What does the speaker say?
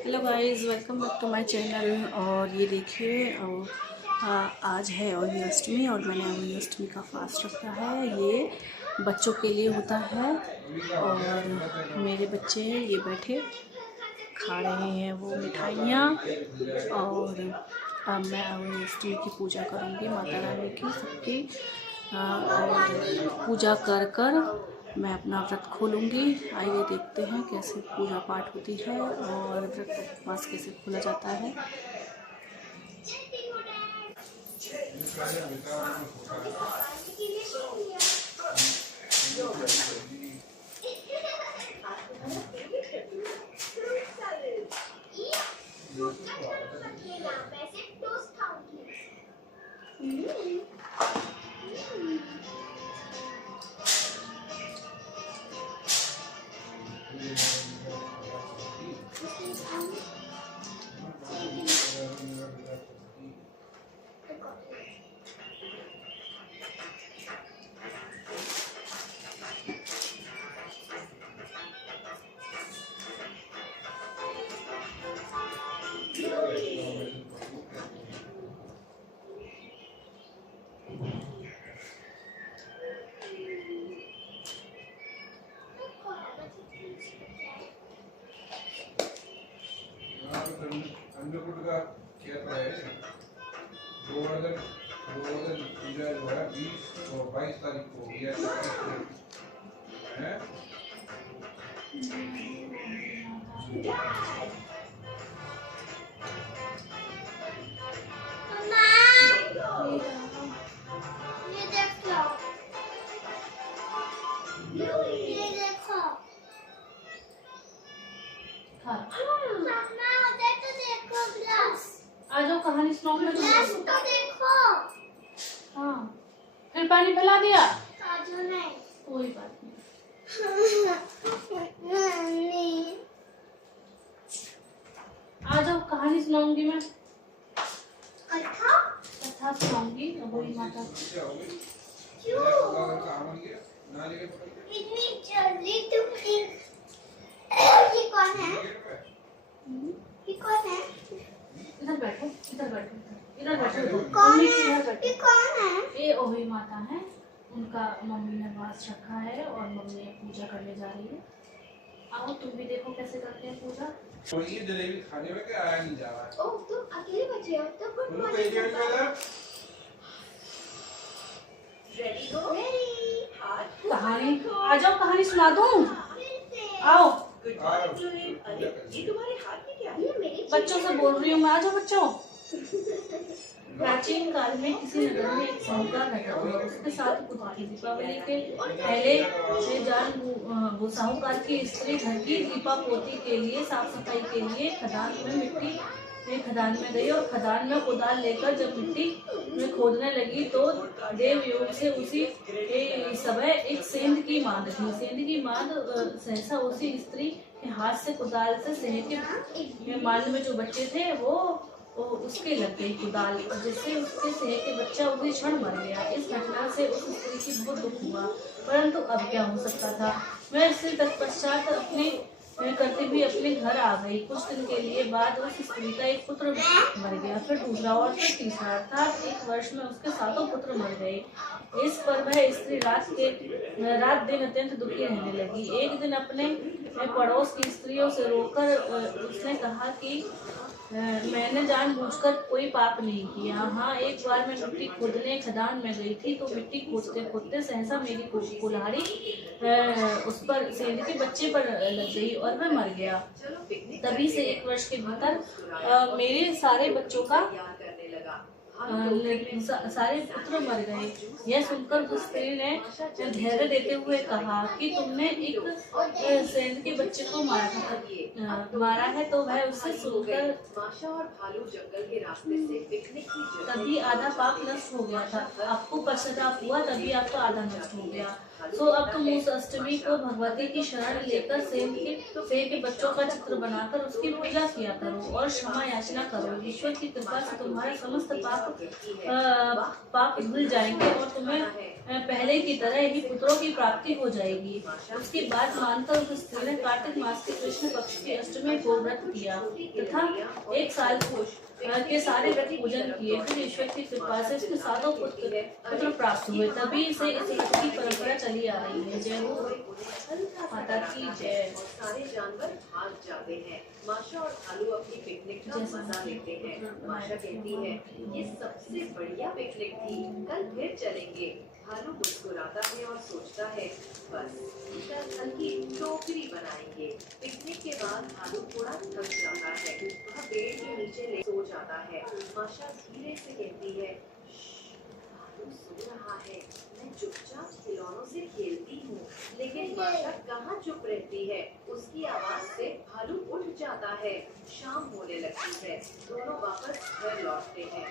Hello guys, welcome back to my channel. और ये देखिए आज है अवनी अष्टमी और मैंने अवनी अष्टमी का फास्ट रखा है। ये बच्चों के लिए होता है और मेरे बच्चे ये बैठे खा रहे हैं वो मिठाइयाँ। और अब मैं अवनी अष्टमी की पूजा करूँगी, माता रानी की सबकी। और पूजा कर कर मैं अपना व्रत खोलूँगी। आइए देखते हैं कैसे पूजा पाठ होती है और व्रत उपवास कैसे खोला जाता है। अन्नकूट का क्षेत्र है। 2000 पूजा जो है 20 और 22 तारीख को या 24 है। आ जाओ, कहानी सुनाओ। ग्लास तो देखो। हाँ, फिर पानी फैला दिया। नहीं, कोई बात नहीं। आ जाओ, कहानी सुनाऊंगी मैं। कथा सुनाऊंगी अबोई माता की। इतनी जल्दी तुम ये कौन है? ये कौन है? इधर बैठो, इधर बैठो, इधर बैठो। कौन इधर है? बैठो। ये कौन है? ये ओही माता है, उनका मम्मी ने वास रखा है और मम्मी पूजा करने जा रही है। आओ तुम भी देखो कैसे करते हैं पूजा। और ये जलेबी खाने में क्या आया नहीं जा रहा है। ओह, तुम अकेले बचे हो तो गुड बोलो मॉर्निंग। पेशेंट वाला रेडी हो? रेडी। कहानी आ जाओ, कहानी सुना दूं। आओ, ये तुम्हारे हाथ में क्या है? ये मेरी बच्चों से बोल रही हूँ मैं। आ जाओ बच्चों। प्राचीन काल में किसी नगर में एक साहूकार रहता था। उसके साथ पुत्र की दीपावली के पहले से जान वो साहूकार की स्त्री घर की दीपापोती के लिए, साफ सफाई के लिए खदान में गई और खदान में कुदाल लेकर जब मिट्टी में खोदने लगी तो देव योग से उसी समय एक सेंध की मांद थी। सेंध की मांद सहसा उसी स्त्री के हाथ से कुदाल से सेंध के मांद में जो बच्चे थे वो उसके लग गई कुदाल, जिससे उसके सेह के बच्चा उसी क्षण मर गया। इस घटना से उस स्त्री की बहुत दुख हुआ, परंतु अब क्या हो सकता था। वह इससे तत्पश्चात अपने करते हुए अपने घर आ गई। कुछ दिन के लिए बाद उस स्त्री का एक पुत्र मर गया, फिर दूसरा और फिर तीसरा, अर्थात एक वर्ष में उसके 7 पुत्र मर गए। इस पर वह स्त्री रात दिन अत्यंत दुखी रहने लगी। एक दिन अपने पड़ोस की स्त्रियों से रोकर उसने कहा कि मैंने जानबूझकर कोई पाप नहीं किया। हाँ, एक बार मैं मिट्टी खोदने खदान में गई थी तो मिट्टी खोदते खोदते सहसा मेरी कुल्हाड़ी उस पर सेंध के बच्चे पर लग गई और वह मर गया। तभी से 1 वर्ष के भीतर मेरे सारे बच्चों का सारे पुत्र मर गए। यह सुनकर उस स्त्री ने धैर्य देते हुए कहा कि तुमने एक सेंध के बच्चे को मारा है तो वह उससे सुनकर तभी आधा पाप नष्ट हो गया था। आपको पश्चाताप हुआ तभी आपका आधा नष्ट हो गया। तो अब तुम उस अष्टमी को भगवती की शरण लेकर सेंध के बच्चों का चित्र बनाकर उसकी पूजा किया करो और क्षमा याचना करो। ईश्वर की कृपा से तुम्हारे समस्त पाप धुल जाएंगे और तुम्हें पहले की तरह ही पुत्रों की प्राप्ति हो जाएगी। उसकी बात मानकर उस स्त्री ने कार्तिक मास के कृष्ण पक्ष की अष्टमी को व्रत किया तथा 1 साल के सारे व्रत पूजन किए। फिर ईश्वर की कृपा से उसके 7 पुत्र प्राप्त हुए। तभी से इस व्रत की परंपरा चली आ रही है। जय हो माता की जय। सारे जानवर भाग जाते हैं। माशा और भालू अपनी पिकनिक का मजा लेते हैं। माशा कहती है, ये सबसे बढ़िया पिकनिक थी, कल फिर चलेंगे। भालू मुस्कुराता है और सोचता है, बस कल हल्की टोकरी बनाएंगे। पिकनिक के बाद भालू थोड़ा थक जाता है, वह पेड़ के नीचे सो जाता है। माशा धीरे से कहती है, भालू सो रहा है, मैं चुपचाप खिलौनों से खेलती हूँ। लेकिन माशा कहाँ चुप रहती है, उसकी आवाज से भालू उठ जाता है। शाम होने लगती है, दोनों वापस घर लौटते हैं।